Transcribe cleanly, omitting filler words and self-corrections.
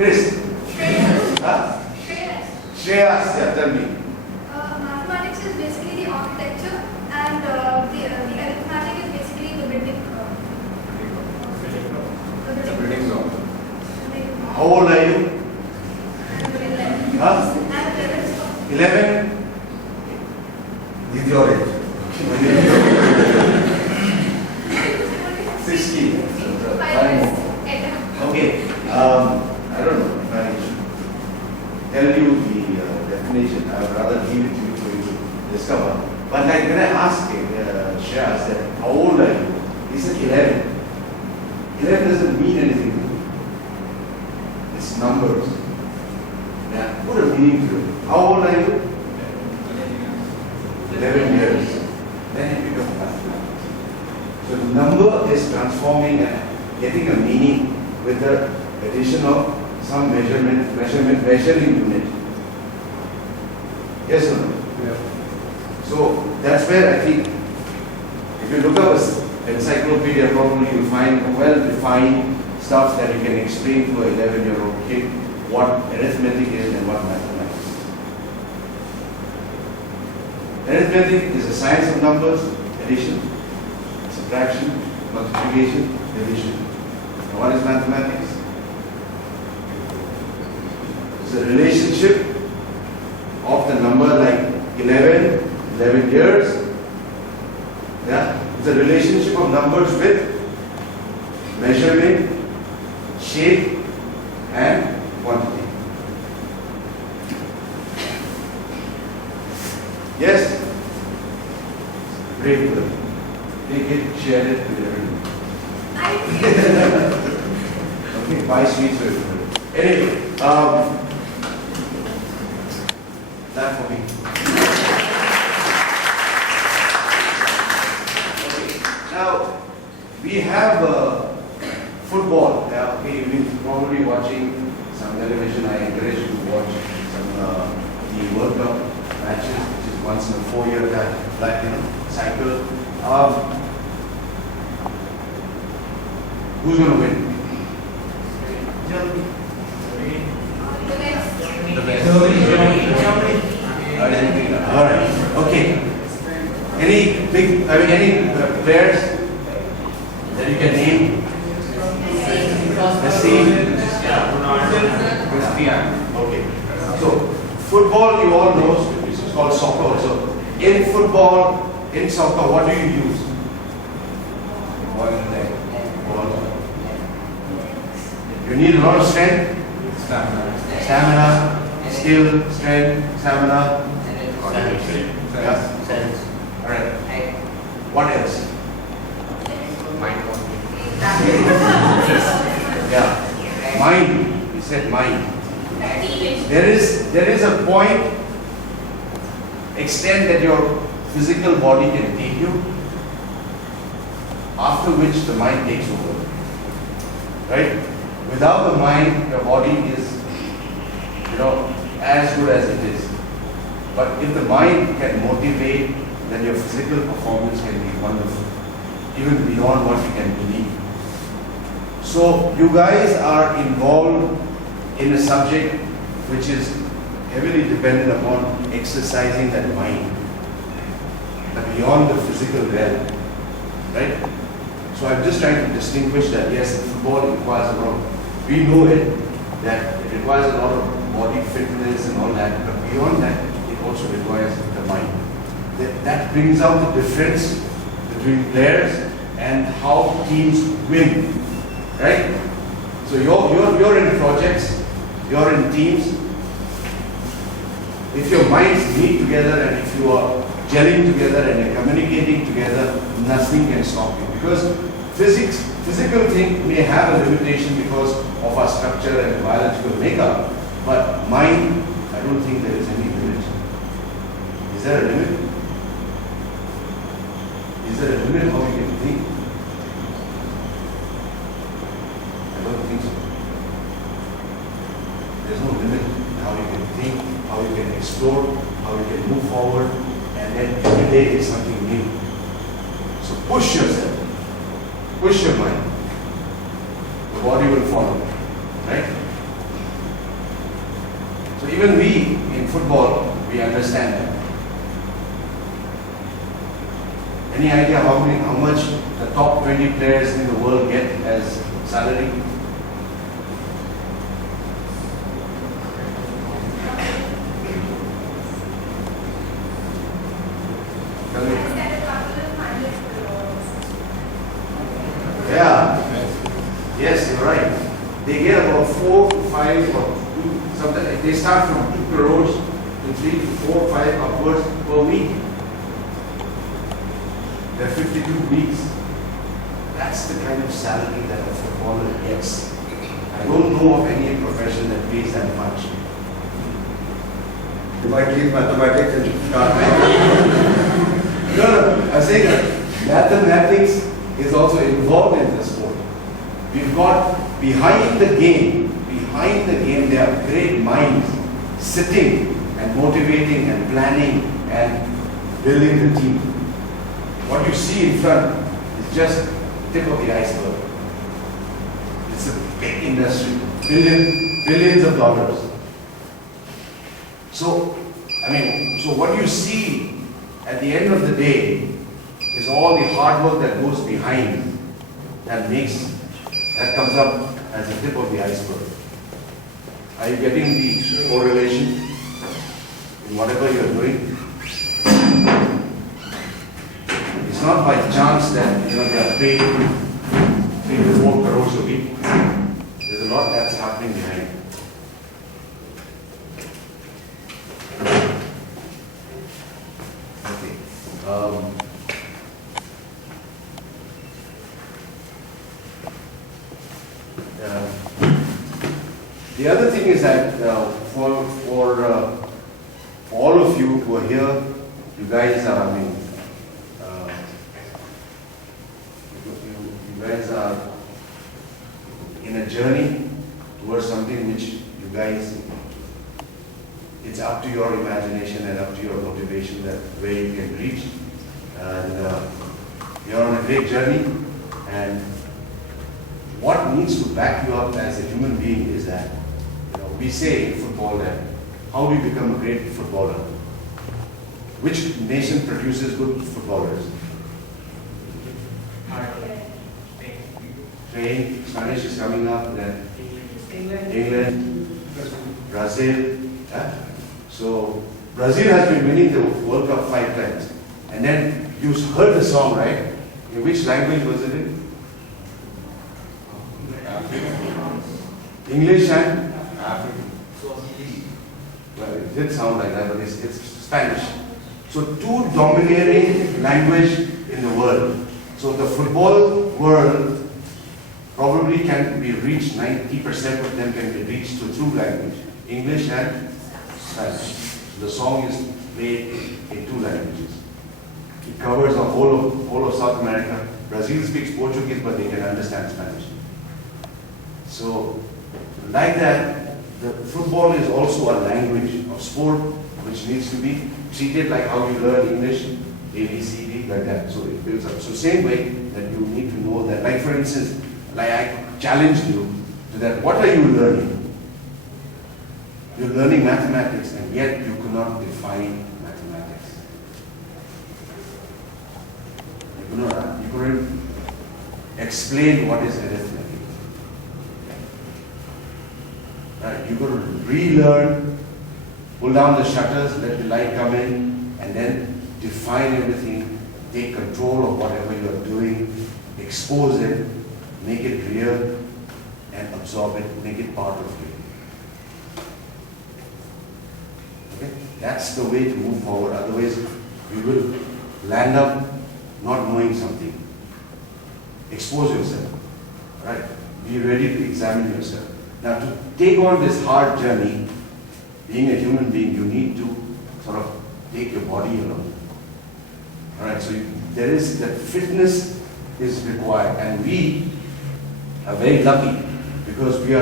Chris? Shreyas. Huh? Shreyas. Shreyas, yeah, tell me. Mathematics is basically the architecture, and the arithmetic is basically the building. The building block. How old are you? Huh? 11? This is your age. 16. Okay. I don't know if I should tell you the definition. I would rather leave it to you for you to discover. But like when I asked Shreya, I said, how old are you? He said 11. 11 doesn't mean anything to me. It's numbers. Yeah, put a meaning to it. How old are you? 11 years. Then it becomes mathematics. So the number is transforming and getting a meaning with the addition of some measuring unit. Yes or no? Yeah. So that's where I think, if you look up an encyclopedia, probably you'll find well-defined stuff that you can explain to an 11-year-old kid what arithmetic is and what mathematics is. Arithmetic is a science of numbers, addition, subtraction, multiplication, division. And what is mathematics? It's a relationship of the number like 11 years. Yeah? It's a relationship of numbers with measurement, shape, and quantity. Yes? Great. Take it, share it with everyone. Okay, buy sweets for everybody. Anyway, that for me. Okay, now we have football. Okay, you've been probably watching some television. I encourage you to watch some the World Cup matches, which is once in a 4-year cycle. Who's going to win? The best. All right. Okay. Any players that you can name? Messi. Okay. So football, you all know, it's called soccer also. In football, in soccer, what do you use? Ball and leg. Ball. You need a lot of strength. Stamina, skill, strength, stamina. Yeah. All right. What else? Yeah. Mind. You said mind. There is a point, extent that your physical body can take you, after which the mind takes over. Right? Without the mind, your body is, as good as it is. But if the mind can motivate, then your physical performance can be wonderful, even beyond what you can believe. So you guys are involved in a subject which is heavily dependent upon exercising that mind, beyond the physical realm. Right? So I'm just trying to distinguish that yes, football requires a lot of, we know it, that it requires a lot of body fitness and all that, but beyond that, it also requires the mind. That brings out the difference between players and how teams win. Right? So you're in projects, you're in teams. If your minds meet together and if you are gelling together and you're communicating together, nothing can stop you. Because physical thing may have a limitation because of our structure and biological makeup, but mind, I don't think there is any limit. Is there a limit? Is there a limit how you can think? I don't think so. There's no limit how you can think, how you can explore, how you can move forward, and then every day is something new. So push yourself, push your mind. The body will follow, right? So even we in football, we understand that. Any idea how much the top 20 players in the world get as salary? Tell me. Yeah. Yes, you're right. They get about 4 to 5 or 2, sometimes they start from 2 crores to 3 to 4, 5 upwards per week. There are 52 weeks. That's the kind of salary that a footballer gets. I don't know of any profession that pays that much. You might leave mathematics and start. No, I'm saying that mathematics is also involved in the sport. We've got behind the game, there are great minds sitting and motivating and planning and building the team. What you see in front is just tip of the iceberg. It's a big industry, billions of dollars. So what you see at the end of the day is all the hard work that goes behind that comes up as a tip of the iceberg. Are you getting the correlation in whatever you're doing? It's not by chance that they are paid 3 to 4 crores a week. There's a lot that's happening behind. Okay. The other thing is that for all of you who are here, you guys are, you guys are in a journey towards something which you guys, it's up to your imagination and up to your motivation that where you can reach. And you're on a great journey, and what needs to back you up as a human being is that, we say in football that how do you become a great footballer? Which nation produces good footballers? Spain, Spanish is coming up, then England, Brazil. So Brazil has been winning the World Cup 5 times. And then you heard the song, right? In which language was it in? English and African. Well, it did sound like that, but it's Spanish. So 2 dominating language in the world. So the football world probably can be reached, 90% of them can be reached through language, English and Spanish. The song is played in 2 languages. It covers the whole of South America. Brazil speaks Portuguese, but they can understand Spanish. So, like that, the football is also a language of sport which needs to be treated like how you learn English, A, B, C, D, like that. So it builds up. So same way that you need to know that, like for instance, like I challenged you to that, what are you learning? You're learning mathematics, and yet you could not define mathematics. You couldn't explain what is arithmetic. Right? You got to relearn, pull down the shutters, let the light come in, and then define everything, take control of whatever you are doing, expose it, make it real, and absorb it, make it part of you. Okay? That's the way to move forward. Otherwise, you will land up not knowing something. Expose yourself. Right? Be ready to examine yourself. Now, to take on this hard journey, being a human being, you need to sort of take your body along. All right, so there is that fitness is required, and we are very lucky because we are